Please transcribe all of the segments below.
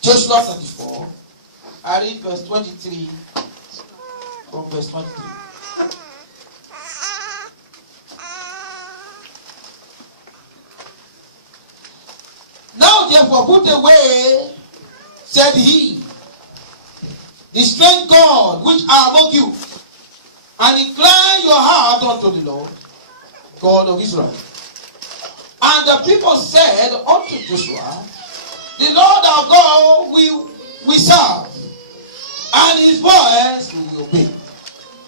Joshua 34. I read verse 23 from verse 23. Now therefore put away, said he, the strange God which are among you, and incline your heart unto the Lord, God of Israel. And the people said unto Joshua, the Lord our God we serve, and his voice we will obey.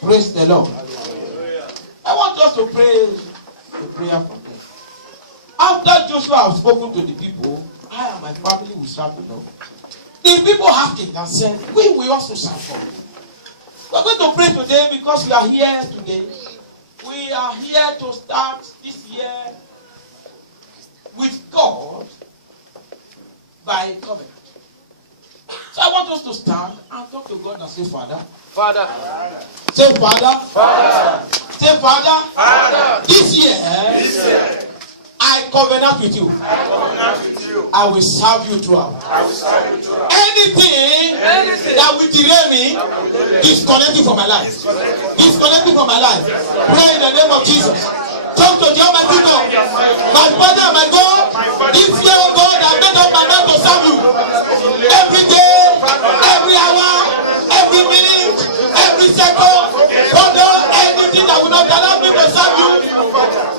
Praise the Lord. I want us to pray a prayer from them. After Joshua has spoken to the people, I and my family will serve the Lord. The people hearkened and said, we will also serve God. We are going to pray today because we are here today. We are here to start this year with God by covenant. So I want us to stand and talk to God and say, Father. Father. Say, Father. Father. Say, Father. Father. This year, I covenant with you. I will serve you throughout. Anything that will delay me, disconnect it from my life. Disconnect it from my life. Pray in the name of Jesus. Talk to the Almighty God. My Father and my God, this year, oh God, I made up my mind to serve you. Every day, every hour, every minute, every second. Father, anything that will not allow me to serve you,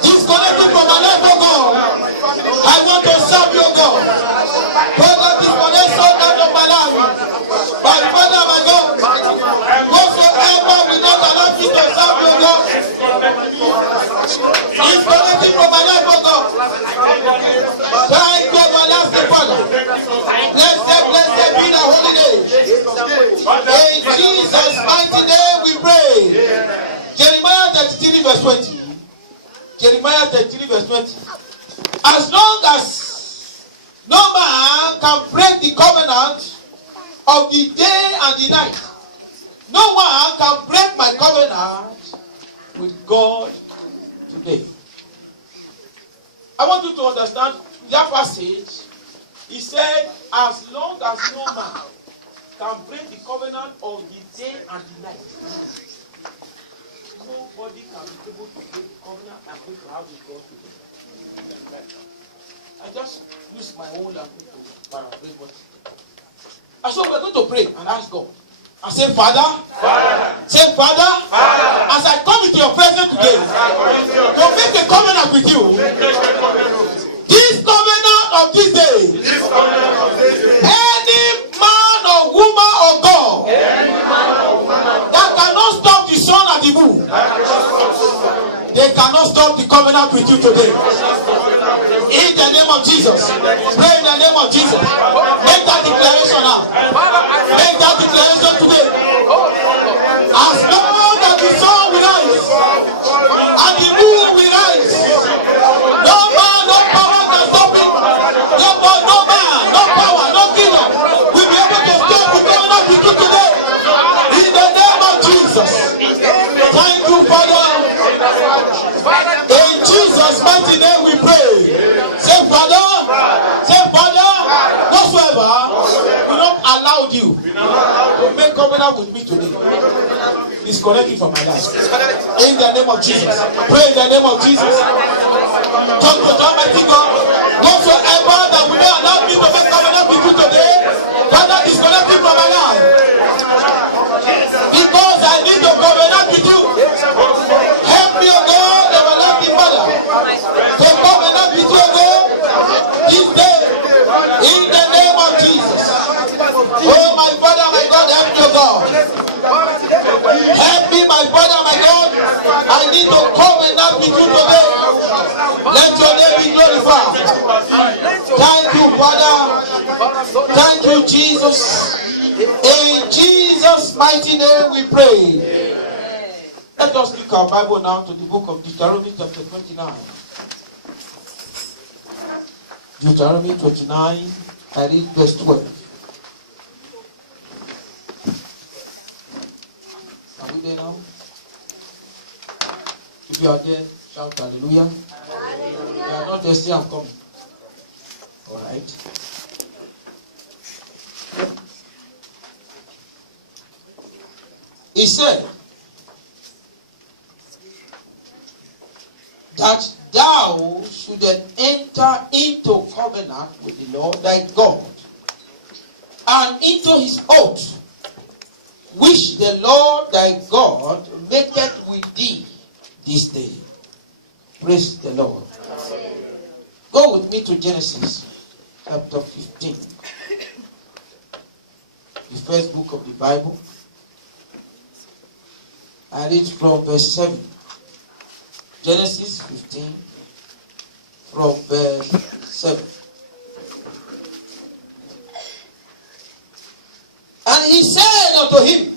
disconnect it from my life, oh God. I want to serve you, oh God. Father, disconnect so out of my life. My Father, my God, whatsoever will not allow me to serve you, oh God, disconnect it from my life, oh God. Thank you, everlasting Father. Blessed be the holy name. In Jesus' mighty name we pray. Jeremiah 33 verse 20. Jeremiah 33 verse 20. As long as no man can break the covenant of the day and the night, no one can break my covenant with God today. I want you to understand that passage. He said, as long as no man can break the covenant of the day and the night, nobody can be able to break the covenant and break the house with God today. I just use my own language to paraphrase what he said. And so we're going to pray and ask God. And say, Father, say, Father, as I come into your presence today to make a covenant with you, this covenant of this day, any man or woman or God that cannot stop the sun and the moon, they cannot stop the covenant with you today. In the name of Jesus. Pray in the name of Jesus. Make that declaration now. Make that declaration today. As long as the sun will rise and the moon will rise, no man, no power can stop it. No man, no power, no kingdom will be able to stop the covenant with you today. In the name of Jesus. Thank you, Father. In Jesus' mighty name we pray. Say, Father, whatsoever will not allow you to make covenant with me today, disconnect it from my life. In the name of Jesus. Pray in the name of Jesus. Talk to the Almighty God. Whatsoever that will not allow me to make covenant with you today, Father, disconnect it from my life. Because I need to covenant with you. Help me, O God, everlasting Father, to covenant with you, O God, this day, in the name of Jesus. Oh, my Father, my God, help me, O God. Help me, my Father, my God. I need to covenant with you today. Let your name be glorified. Thank you, Father. Thank you, Jesus. In Jesus' mighty name we pray. Let us pick our Bible now to the book of Deuteronomy chapter 29. Deuteronomy 29, I read verse 12. Are we there now? If you are there, shout hallelujah. If you are not there, say I'm coming. Alright. said that thou shouldest enter into covenant with the Lord thy God, and into his oath, which the Lord thy God maketh with thee this day. Praise the Lord. Go with me to Genesis chapter 15. The first book of the Bible. I read from verse 7. Genesis 15 from verse 7. And he said unto him,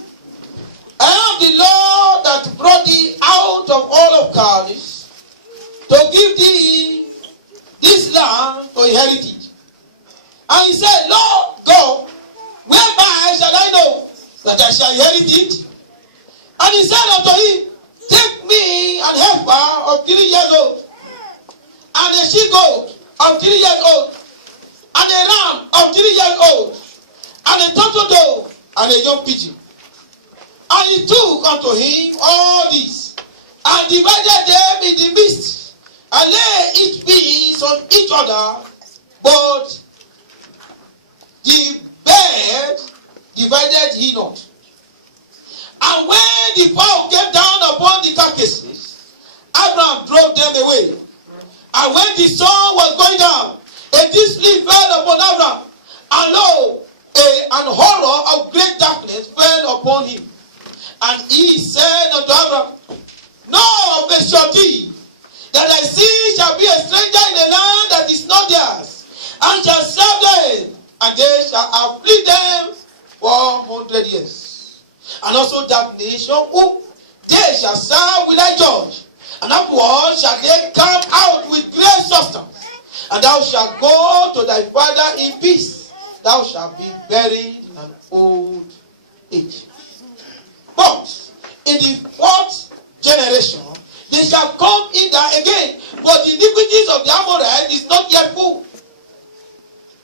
I am the Lord that brought thee out of all of Kadesh to give thee this land to inherit it. And he said, Lord God, whereby shall I know that I shall inherit it? And he said unto him, take me an heifer of 3 years old, and a she goat of 3 years old, and a ram of 3 years old, and a turtle dove, and a young pigeon. And he took unto him all these, and divided them in the midst, and lay each piece on each other, but the bed divided he not. And when the fowl came down upon the carcasses, Abraham drove them away. And when the sun was going down, a deep sleep fell upon Abraham, and lo, an horror of great darkness fell upon him. And he said unto Abraham, know of a surety that thy seed shall be a stranger in a land that is not theirs, and shall serve them, and they shall afflict them 400 years. And also that nation whom they shall serve will I judge, and afterwards shall they come out with great substance, and thou shalt go to thy father in peace. Thou shalt be buried in an old age. But in the fourth generation they shall come in there again, but the iniquities of the Amorite is not yet full.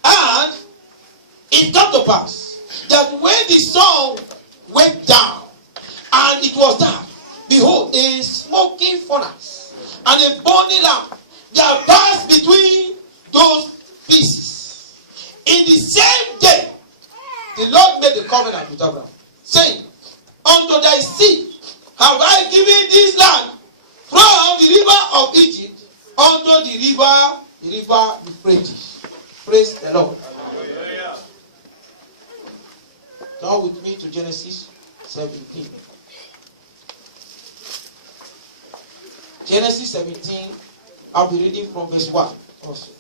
And it came to pass that when the sun went down, and it was dark, behold, a smoking furnace and a burning lamp, they passed between those pieces. In the same day, the Lord made a covenant with Abraham, saying, unto thy seed have I given this land, from the river of Egypt unto the river Euphrates. Praise the Lord. Turn with me to Genesis 17. Genesis 17, I'll be reading from verse 1 also.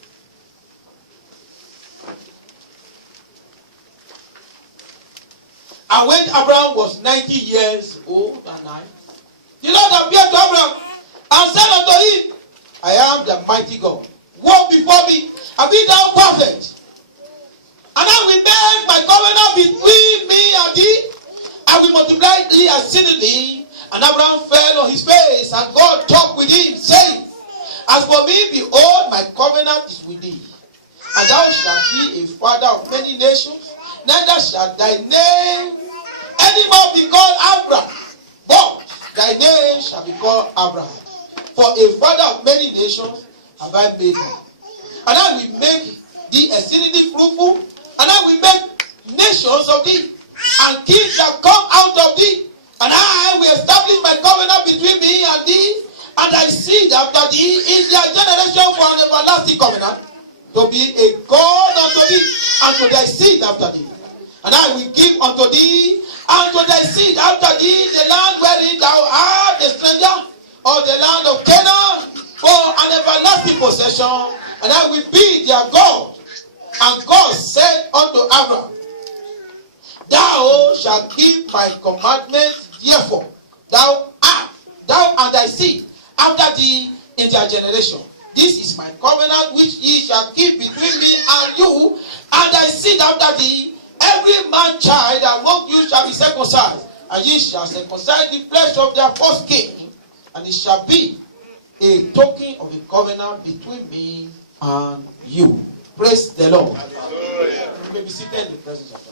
And when Abraham was 90 years old and 9, the Lord appeared to Abraham and said unto him, I am the mighty God. Walk before me and be thou perfect. And I will make my covenant between me and thee. I will multiply thee exceedingly. And Abraham fell on his face, and God talked with him, saying, as for me, behold, my covenant is with thee. And thou shalt be a father of many nations. Neither shall thy name any more be called Abraham, but thy name shall be called Abraham. For a father of many nations have I made thee. And I will make thee exceedingly fruitful, and I will make nations of thee, and kings shall come out of thee. And I will establish my covenant between me and thee, and thy seed after thee in their generation for an everlasting covenant, to be a God unto thee, and to thy seed after thee. And I will give unto thee, and to thy seed after thee, the land wherein thou art a stranger, or the land of Canaan, for an everlasting possession, and I will be their God. And God said unto Abraham, thou shalt keep my commandments, therefore thou and thy seed after thee in their generation. This is my covenant which ye shall keep between me and you, and thy seed after thee. Every man child among you shall be circumcised, and ye shall circumcise the flesh of their foreskin, and it shall be a token of a covenant between me and you. Praise the Lord. Hallelujah. You may be seated in the presence of God.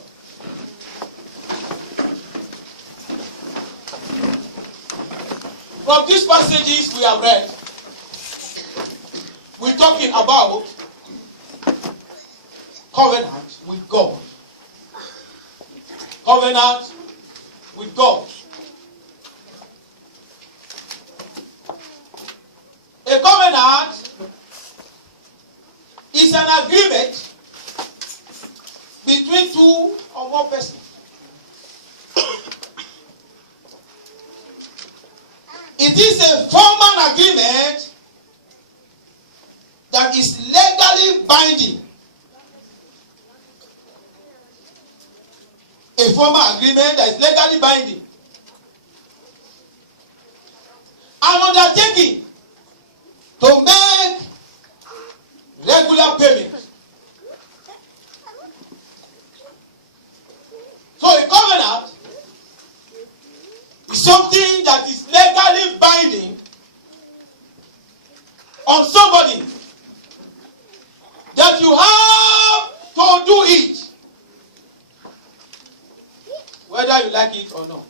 From these passages we have read, we're talking about covenant with God. Covenant with God. A covenant is an agreement between two or more persons. It is a formal agreement that is legally binding. A formal agreement that is legally binding. An undertaking to make regular payments. So a covenant is something that is legally binding on somebody, that you have to do it, whether you like it or not.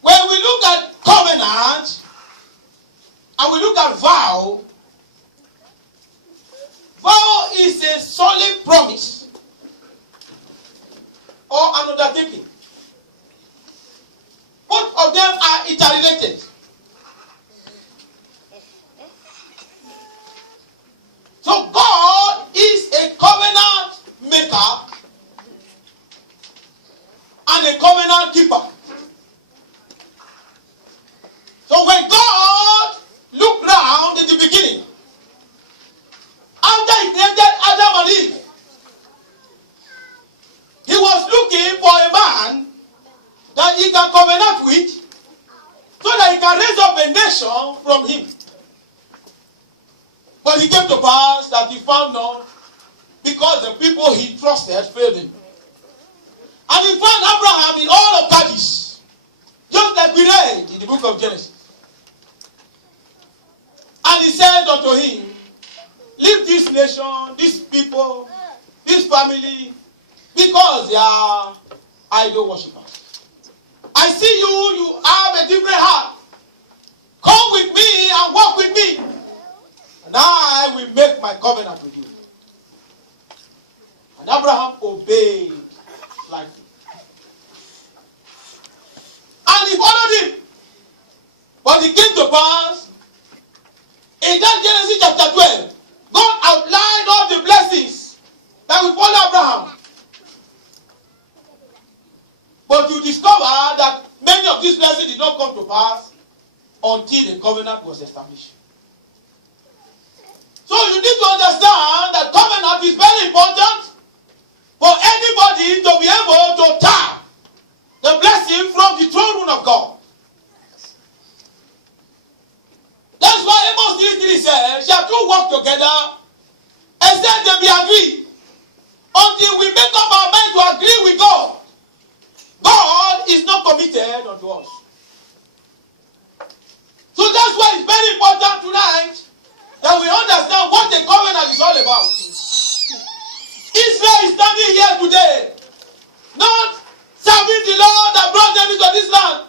When we look at covenant and we look at vow, vow is a solid promise or an undertaking. Both of them are interrelated. So God is a covenant maker and a covenant keeper. So when God looked round in the beginning, after he created Adam and Eve, he was looking for a man that he can covenant with, so that he can raise up a nation from him. But it came to pass that he found none, because the people he trusted failed him. And he found Abraham in all of Kadesh, just like we read in the book of Genesis. And he said unto him, leave this nation, these people, this family, because they are idol worshippers. I see you have a different heart. Come with me and walk with me, and I will make my covenant with you. And Abraham obeyed slightly. And he followed him. But it came to pass, in that Genesis chapter 12, God outlined all the blessings that will follow Abraham. But you discover that many of these blessings did not come to pass until the covenant was established. So you need to understand that covenant is very important for anybody to be able to tap the blessing from the throne room of God. That's why Amos 3:3 says, shall two work together, except they be agreed, until we make up our mind to agree with God. God is not committed unto us. So that's why it's very important tonight that we understand what the covenant is all about. Israel is standing here today, not serving the Lord that brought them into this land,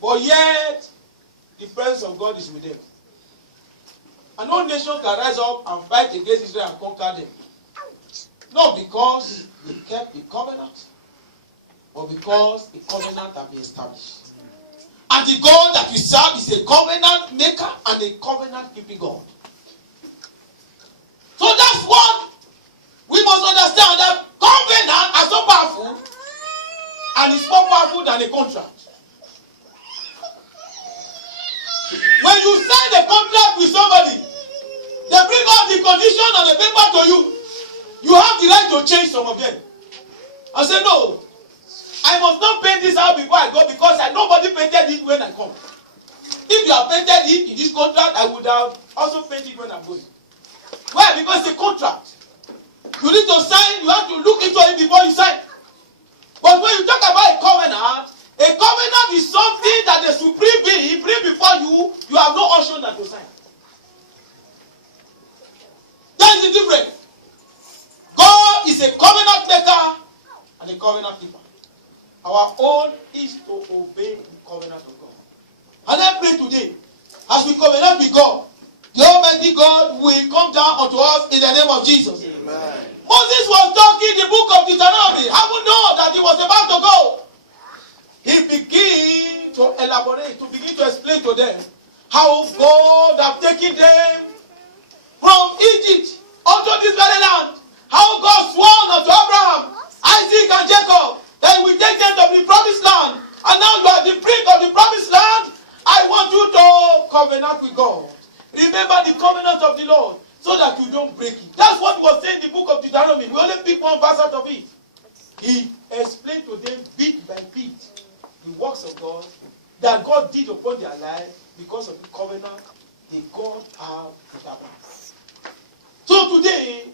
but yet the presence of God is with them. And no nation can rise up and fight against Israel and conquer them. Not because they kept the covenant, but because the covenant has been established. And the God that we serve is a covenant maker and a covenant keeping God. So that's what we must understand, that covenant are so powerful, and it's more powerful than a contract. When you sign a contract with somebody, they bring out the condition on the paper to you. You have the right to change some of them. I say, no, I must not paint this out before I go, because nobody painted it when I come. If you have painted it in this contract, I would have also painted it when I'm going. Why? Because it's a contract. You need to sign, you have to look into it before you sign. But when you talk about a covenant is something that the supreme being bring before you, you have no option than to sign. That is the difference. God is a covenant maker covenant keeper. Our own is to obey the covenant of God. And I pray today, as we covenant with God, the Almighty God will come down unto us in the name of Jesus. Amen. Moses was talking the book of Deuteronomy. Having known that he was about to go, he began to elaborate, to begin to explain to them how God have taken them from Egypt unto this very land. How God swore unto Abraham, Isaac, and Jacob that he will take them to the promised land. And now you are the brink of the promised land. I want you to covenant with God. Remember the covenant of the Lord so that you don't break it. That's what was said in the book of Deuteronomy. We only pick one verse out of it. He explained to them bit by bit the works of God that God did upon their life because of the covenant that God had with Abraham. So today,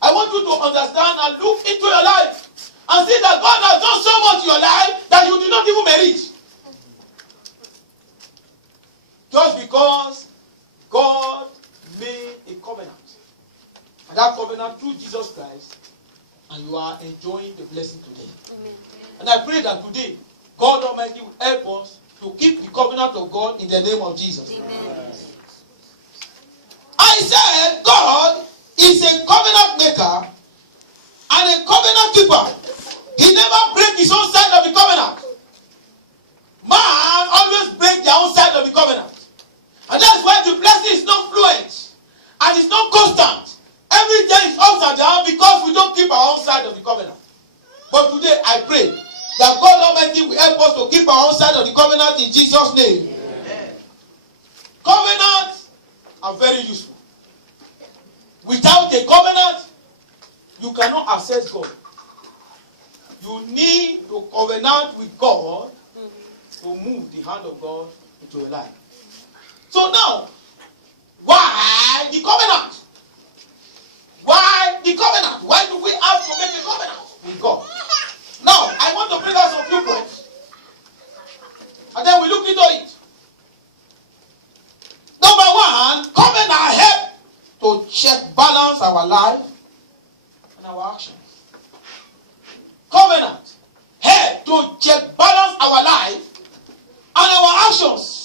I want you to understand and look into your life and see that God has done so much in your life that you do not even merit. Just because God made a covenant. And that covenant through Jesus Christ. And you are enjoying the blessing today. Amen. And I pray that today, God Almighty will help us to keep the covenant of God in the name of Jesus. Amen. I said God is a covenant maker and a covenant keeper. He never breaks his own side of the covenant. Man always breaks their own side of the covenant. And that's why the blessing is not fluent and it's not constant. Every day is ups and down because we don't keep our own side of the covenant. But today I pray that God Almighty will help us to keep our own side of the covenant in Jesus' name. Amen. Covenants are very useful. Without a covenant, you cannot access God. You need to covenant with God to move the hand of God into your life. So now, why the covenant? Why the covenant? Why do we have to make a covenant with God? Now, I want to bring out some few points. And then we look into it. Number one, covenant help to check balance our life and our actions. Covenant help to check balance our life and our actions.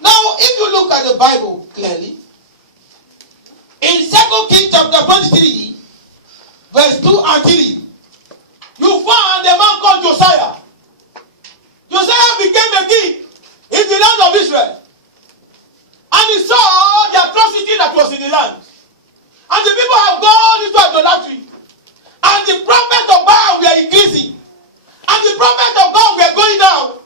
Now, if you look at the Bible clearly, in 2 Kings chapter 23, verse 2 and 3, you find a man called Josiah. Josiah became a king in the land of Israel. And he saw the atrocity that was in the land. And the people have gone into idolatry. And the prophets of Baal were increasing. And the prophets of God were going down.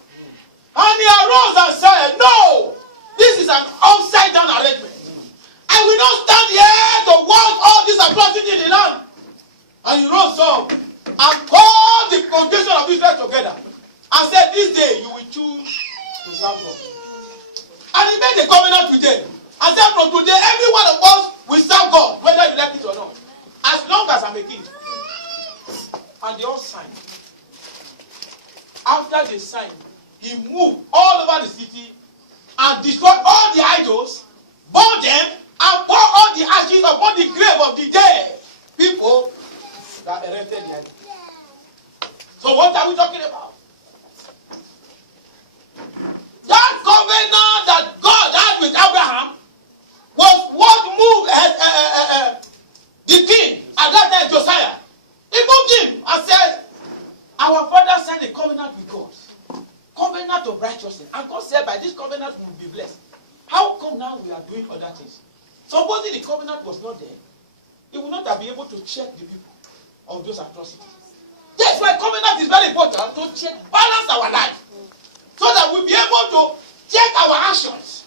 And he arose and said, no, this is an upside down arrangement. I will not stand here to watch all this atrocity in the land. And he rose up and called the congregation of Israel together and said, this day you will choose to serve God. And he made a covenant with them and said, from today every one of us will serve God, whether you like it or not, as long as I'm a king. And they all signed. After they signed, he moved all over the city and destroyed all the idols, burned them, and poured all the ashes upon the grave of the dead people that erected the idol. So what are we talking about? That covenant that God had with Abraham was what moved the king at that time, Josiah. He moved him and said, our father signed a covenant with God. Covenant of righteousness. And God said, by this covenant we will be blessed. How come now we are doing other things? Supposing the covenant was not there, he would not have been able to check the people of those atrocities. That's why covenant is very important, to check, balance our life. So that we'll be able to check our actions,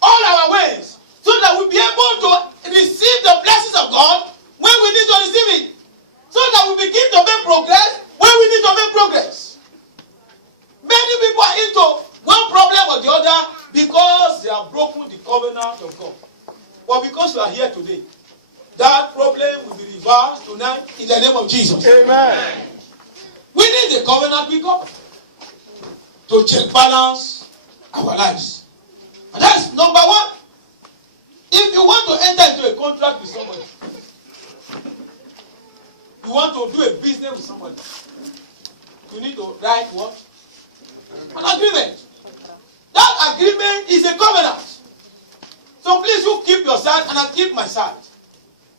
all our ways, so that we'll be able to receive the blessings of God when we need to receive it. So that we begin to make progress when we need to make progress. Many people are into one problem or the other because they have broken the covenant of God. But because you are here today, that problem will be reversed tonight in the name of Jesus. Amen. We need a covenant with God to check balance our lives. And that's number one. If you want to enter into a contract with somebody, You want to do a business with somebody. You need to write what? An agreement. That agreement is a covenant. So please, you keep your side and I keep my side.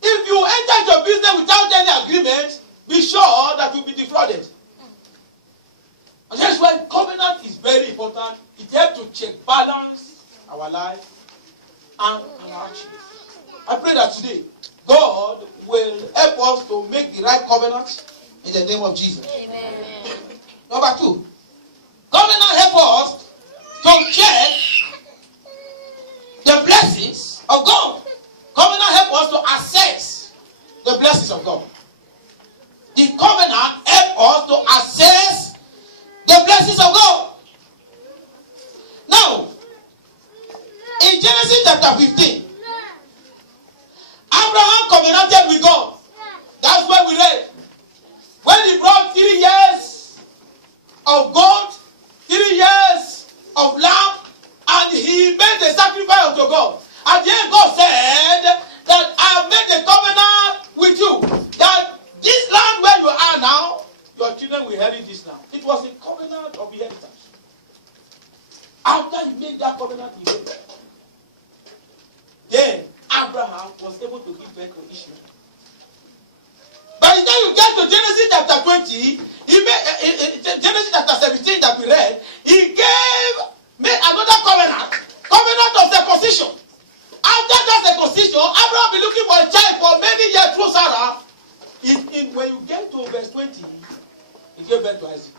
If you enter into a business without any agreement, be sure that you'll be defrauded. And that's why covenant is very important. It helps to check balance our life and our actions. I pray that today, God will help us to make the right covenant in the name of Jesus. Amen. Number 2, covenant help us to check the blessings of God. Covenant help us to assess the blessings of God. The covenant help us to assess the blessings of God. Now, in Genesis chapter 15, Abraham covenanted with God. That's where we read. When he brought 3 years of gold, 3 years of lamb, and he made the sacrifice unto God. At the end, God said that I have made a covenant with you. That this land where you are now, your children will inherit this land. It was a covenant of inheritance. After he made that covenant, he made it. Then Abraham was able to give birth to Ishmael. By the time you get to Genesis chapter 20, he made Genesis chapter 17 that we read, he made another covenant of circumcision. After that circumcision, Abraham been looking for a child for many years through Sarah. When you get to verse 20, he gave birth to Isaac.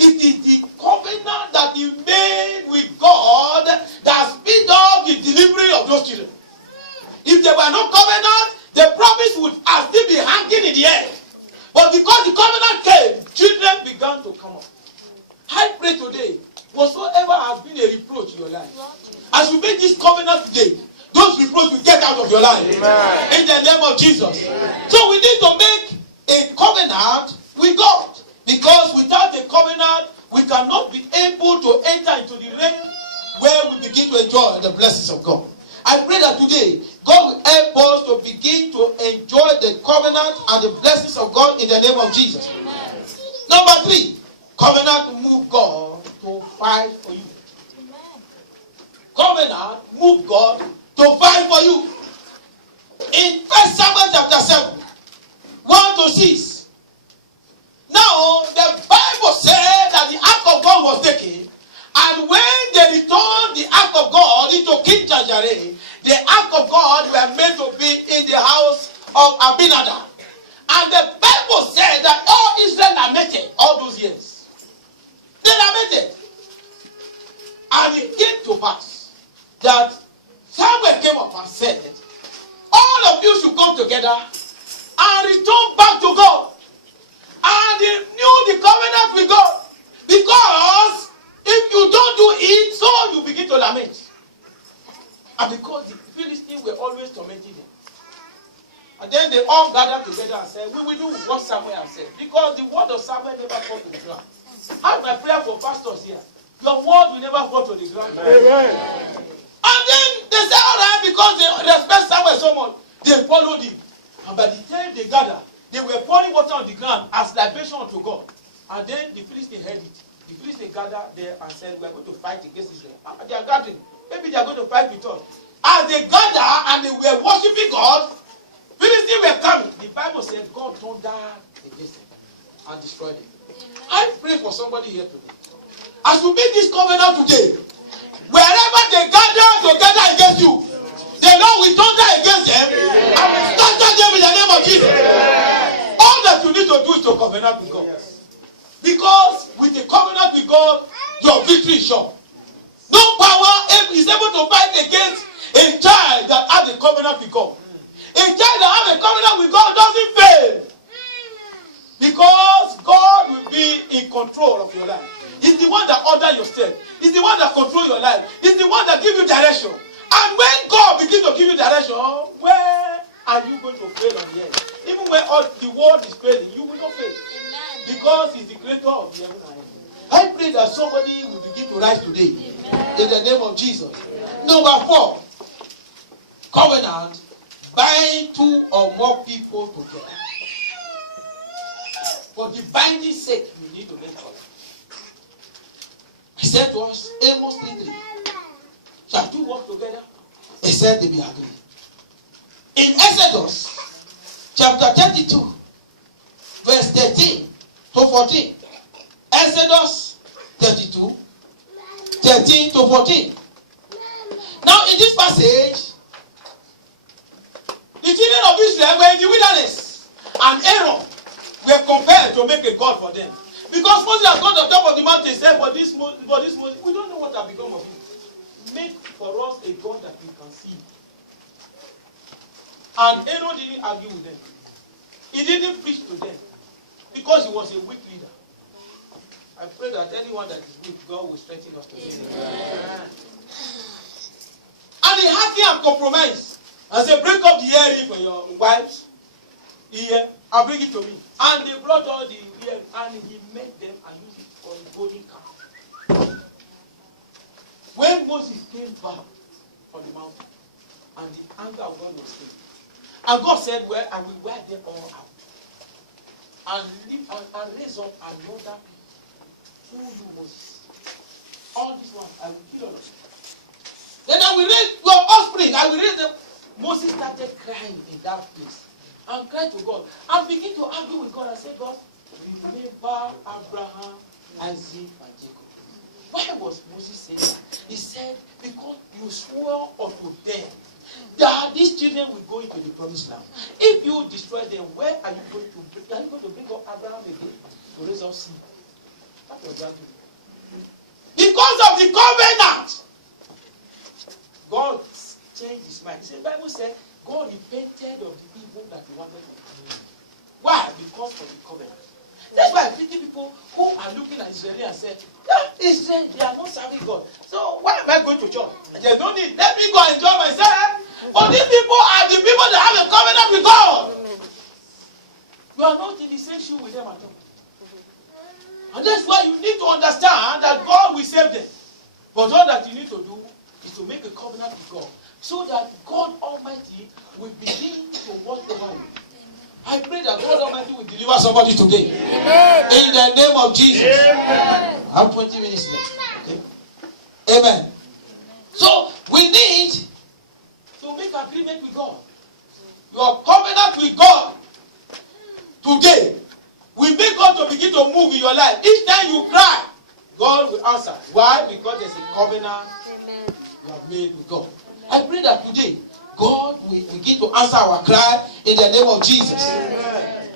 It is the covenant that he made with God that speed up the delivery of those children. If there were no covenant, the promise would still be hanging in the air. But because the covenant came, children began to come up. I pray today, whatsoever has been a reproach in your life, as you make this covenant today, those reproaches will get out of your life. Amen. In the name of Jesus. Amen. So we need to make a covenant with God. Because without a covenant, we cannot be able to enter into the realm where we begin to enjoy the blessings of God. I pray that today, God will help us to begin to enjoy the covenant and the blessings of God in the name of Jesus. Amen. Number 3, covenant move God to fight for you. Amen. Covenant move God to fight for you. In 1 Samuel chapter 7, 1-6. Now, the Bible said that the ark of God was taken, and when they returned the ark of God into King Jajare, the ark of God were made to be in the house of Abinadab. And the Bible said that all Israel lamented all those years. They lamented. And it came to pass that Samuel came up and said, all of you should come together and return back to God. And they knew the covenant with God. Because if you don't do it, so you begin to lament. And because the Philistines were always tormenting them. And then they all gathered together and said, we will do what Samuel has said. Because the word of Samuel never fall to the ground. Ask my prayer for pastors here. Your word will never fall to the ground. Amen. And then they said, all right, because they respect Samuel so much, they followed him. And by the time they gathered, they were pouring water on the ground as libation unto God. And then the Philistines heard it. The Philistines gathered there and said, we are going to fight against Israel. And they are gathering. Maybe they are going to fight with us. As they gathered and they were worshiping God, Philistines were coming. The Bible said God thundered against them and destroyed them. I pray for somebody here today. As you make this covenant today, wherever they gather together against you, the Lord will thunder against them and will scatter them in the name of Jesus. All that you need to do is to covenant with God. Because with the covenant with God, your victory is sure. No power is able to fight against a child that has a covenant with God. A child that has a covenant with God doesn't fail. Because God will be in control of your life. He's the one that orders your step. He's the one that controls your life. He's the one that gives you direction. And when God begins to give you direction, where are you going to fail on the earth? Even when all the world is failing, you will not fail. Amen. Because He's the creator of the heaven and earth. I pray that somebody will begin to rise today. Amen. In the name of Jesus. Amen. Number 4, covenant, bind 2 or more people together. For the binding sake, you need to make covenant. He said to us, Amos 3:3. Shall two work together? He said they be agreed. In Exodus chapter 32, verse 13 to 14. Exodus 32, 13 to 14. Now in this passage, the children of Israel were in the wilderness, and Aaron were compelled to make a god for them. Because Moses had gone to the top of the mountain and said, for this Moses, we don't know what has become of you. Make for us a god that we can see. And Aaron didn't argue with them. He didn't preach to them. Because he was a weak leader. I pray that anyone that is weak, God will strengthen us today. And he hardly and compromised. And said, break up the earring for your wives. Here, and bring it to me. And they brought all the earring, and he made them and used it for a golden calf. When Moses came back on the mountain, and the anger of God was taken, and God said, well, I will wear them all out. And raise up another people who you Moses. All this one, I will kill all of them. Then I will raise your offspring, I will raise them. Moses started crying in that place. And cried to God. And begin to argue with God and say, God, remember Abraham, Isaac, and Jacob. Why was Moses saying that? He said, because you swore unto them that these children will go into the promised land. If you destroy them, where are you going to bring? Are you going to bring up Abraham again to raise up seed? That was that. Because of the covenant, God changed his mind. The Bible said, God repented of the evil that he wanted to do. Why? Because of the covenant. That's why I pity people who are looking at Israel and say, Israel, they are not serving God. So why am I going to church? They don't need. Let me go and enjoy myself. But these people are the people that have a covenant with God. You are not in the same shoe with them at all. And that's why you need to understand that God will save them. But all that you need to do is to make a covenant with God, so that God Almighty will begin to watch over you. I pray that God Almighty will deliver somebody today. Amen. In the name of Jesus. Amen. I have 20 minutes left. Okay. Amen. So we need to make agreement with God. Your covenant with God today will make God to begin to move in your life. Each time you cry, God will answer. Why? Because there's a covenant you have made with God. I pray that today God will begin to answer our cry in the name of Jesus. Amen.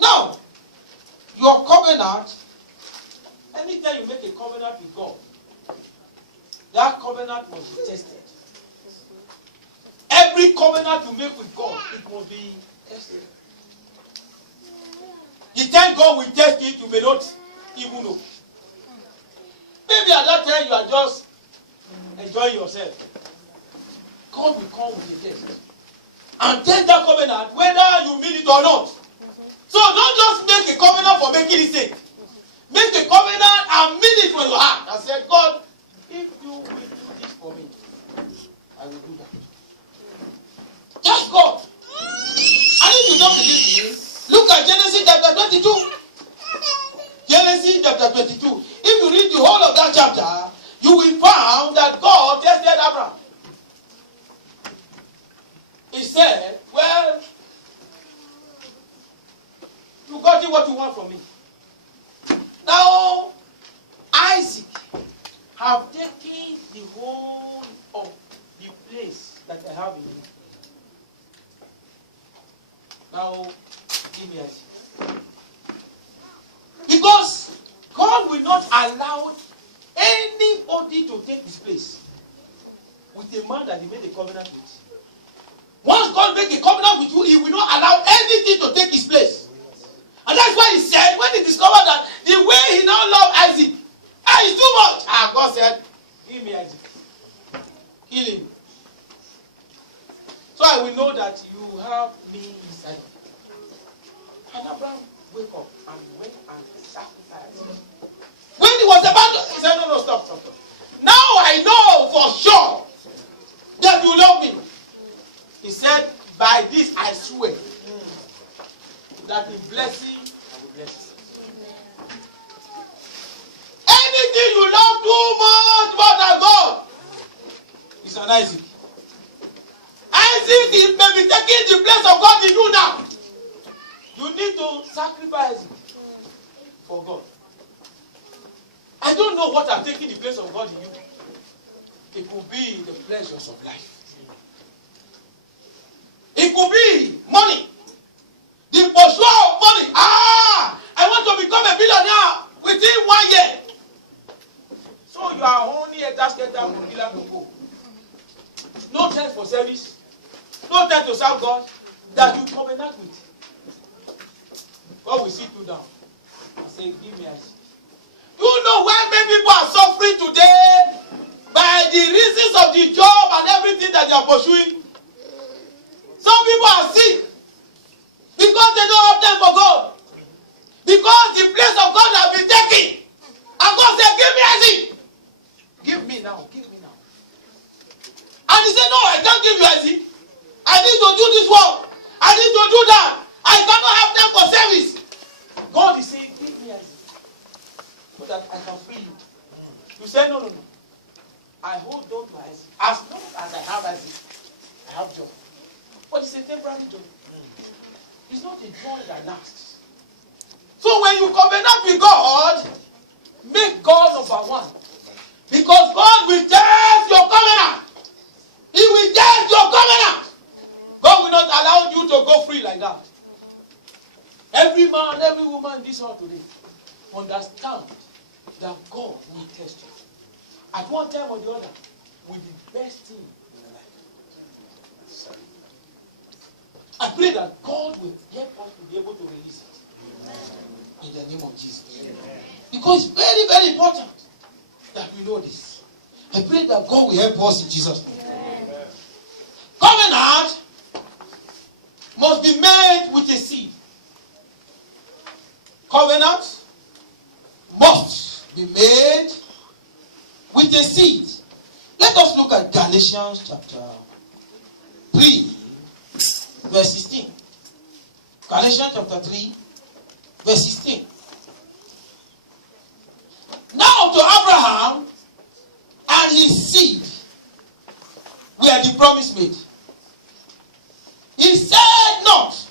Now, your covenant, anytime you make a covenant with God, that covenant must be tested. Every covenant you make with God, it must be tested. The time God will test it, you may not even know. Maybe at that time you are just enjoying yourself. God will come with a test. And test that covenant whether you mean it or not. So don't just make a covenant for making it sake. Make a covenant and mean it from your heart. And say, God, if you will do this for me, I will do that. Just God. And if you don't believe me, look at Genesis chapter 22. Genesis chapter 22. If you read the whole of that chapter, you will find that God tested Abraham. He said, well, you got what you want from me. Now, Isaac have taken the whole of the place that I have in you. Now, give me Isaac. Because God will not allow anybody to take his place with a man that he made a covenant with. Once God makes a covenant with you, he will not allow anything to take his place. And that's why he said, when he discovered that the way he now loved Isaac, is too much. And God said, give me Isaac. Kill him. So I will know that you have me inside. And Abraham wake up and went and sacrificed. When he was about to, he said, no, stop. Now I know for sure that you love me. He said, by this I swear that in blessing bless it. Anything you love too much more than God is an Isaac. Isaac may be taking the place of God in you now. You need to sacrifice it for God. I don't know what are taking the place of God in you. It could be the pleasures of life. It could be money. The pursuit of money. I want to become a billionaire within 1 year. So you are only a tasket down to kill and go. No time for service. No time to serve God. That you covenant with. God will sit you down and say, give me a seat. You know why many people are suffering today? By the reasons of the job and everything that they are pursuing. Some people are sick because they don't have time for God. Because the place of God has been taken. And God said, give me a seat. Give me now. Give me now. And he said, no, I can't give you a seat. I need to do this work. I need to do that. I cannot have time for service. God is saying, give me a seat. So that I can free you. You say, no. I hold on to Isaac. As long as I have Isaac, I have joy. But it's a temporary joy. It's not a joy that lasts. So when you covenant with God, make God number one. Because God will test your covenant. He will test your covenant. God will not allow you to go free like that. Every man, every woman in this world today understand that God will test you. At one time or the other, with the best thing in your life. I pray that God will help us to be able to release it. In the name of Jesus. Because it's very, very important that we know this. I pray that God will help us in Jesus' name. Covenant must be made with a seed. Covenant must be made with a seed. Let us look at Galatians chapter 3, verse 16. Galatians chapter 3, verse 16. Now to Abraham and his seed were the promise made. He said not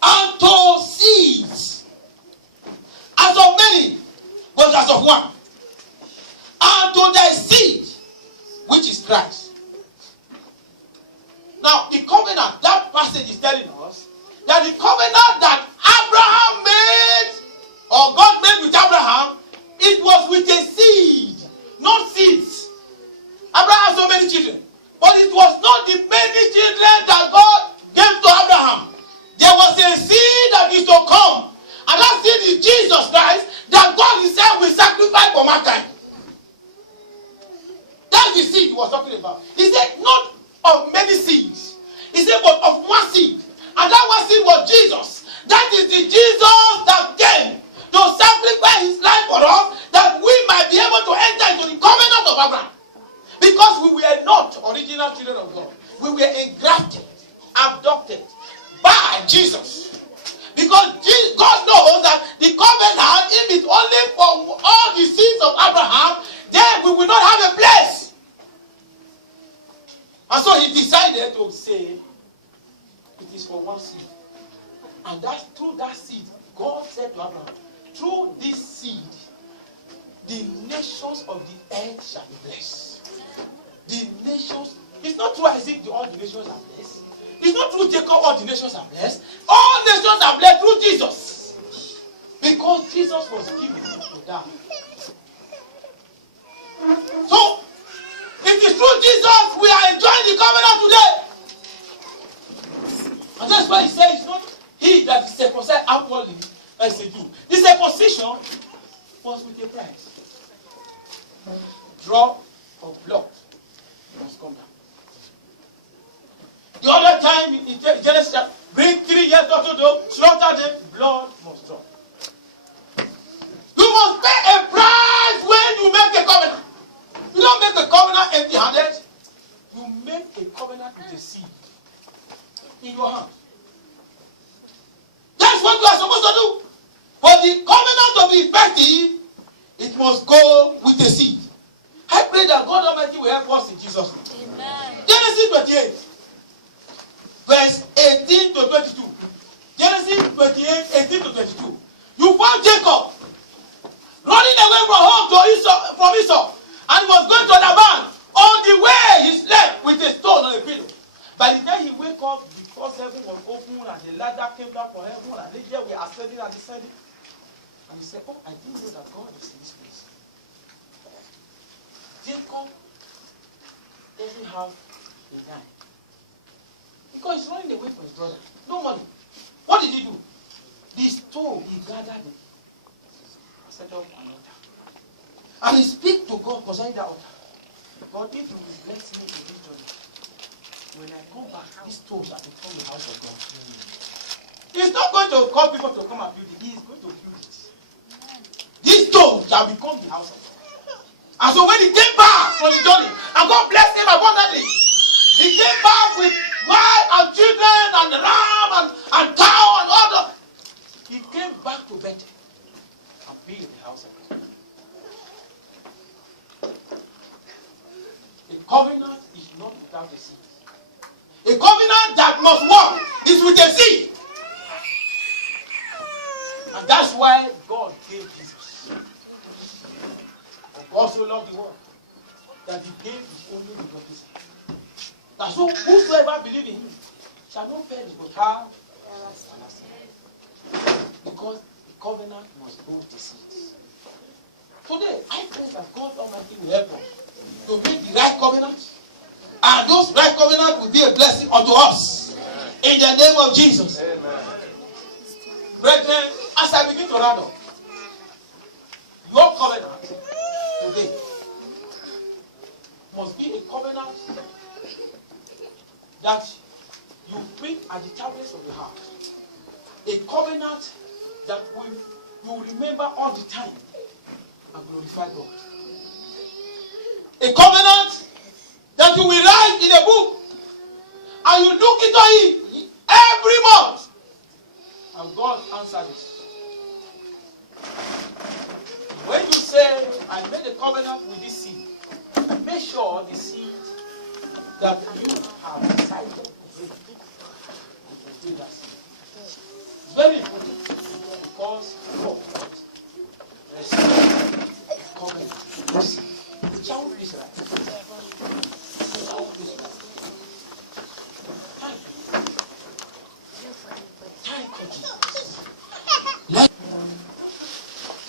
unto seeds, as of many, but as of one. Unto thy seed, which is Christ. Now, the covenant, that passage is telling us that the covenant that Abraham made, or God made with Abraham, it was with a seed, not seeds. Abraham had so many children, but it was not the many children that God gave to Abraham. There was a seed that is to come, and that seed is Jesus Christ, that God himself will sacrifice for mankind. That's the seed he was talking about. He said, not of many seeds. He said, but of one seed. And that one seed was Jesus. That is the Jesus that came to sacrifice his life for us, that we might be able to enter into the covenant of Abraham. Because we were not original children of God. We were engrafted, abducted by Jesus. Because God knows that the covenant, if it's only for all the seeds of Abraham, then we will not have a place. And so he decided to say, it is for one seed. And that's through that seed, God said to Abraham, through this seed, the nations of the earth shall be blessed. The nations, it's not through Isaac all the nations are blessed. It's not through Jacob all the nations are blessed. All nations are blessed through Jesus. Because Jesus was given to die. So, it is through Jesus we are enjoying the covenant today. And that's why he says it's not he that is circumcised outwardly as a Jew. The circumcision was with a price. Drop of blood must come down. The other time in Genesis, bring 3 years to slaughter them, blood must drop. You must pay a price when you make a covenant. You don't make a covenant empty-handed. You make a covenant with a seed in your hand. That's what you are supposed to do. For the covenant to be effective, it must go with a seed. I pray that God Almighty will help us in Jesus' name. Amen. Genesis 28, verse 18 to 22. Genesis 28, 18 to 22. You found Jacob running away from Esau, and was going to the man. On the way, he slept with a stone on a pillow. By the time he wake up, because heaven was open and the ladder came down from heaven, and angels were ascending and descending. And he said, "Oh, I didn't know that God is in this place." Jacob doesn't have a dime because he's running away from his brother. No money. What did he do? The stone, he gathered it, set up an altar, and he speak to God concerning that altar. God, if you will bless me in this journey, when I come back, these stones shall become the house of God. He's not going to call people to come and build it. He is going to build it. These stones shall become the house of God. And so when he came back from the journey, and God blessed him abundantly, he came back with wife and children and ram and cow and all that. He came back to Bethel and built the house of God. A covenant is not without a seed. A covenant that must work is with a seed. And that's why God gave Jesus. And God so loved the world that he gave his only begotten Son. That so whosoever believes in him shall not perish but have everlasting life. Because the covenant must go with the seed. Today, I pray that God Almighty will help us to make the right covenant, and those right covenant will be a blessing unto us. In the name of Jesus. Amen. Brethren, as I begin to round up, your covenant today must be a covenant that you bring at the tablets of your heart. A covenant that you will remember all the time and glorify God. A covenant that you will write in a book and you look into it every month. And God answered it. When you say, I made a covenant with this seed, make sure the seed that you have decided to fulfill that seed. It's very important because God respects covenant. Shall we please rise?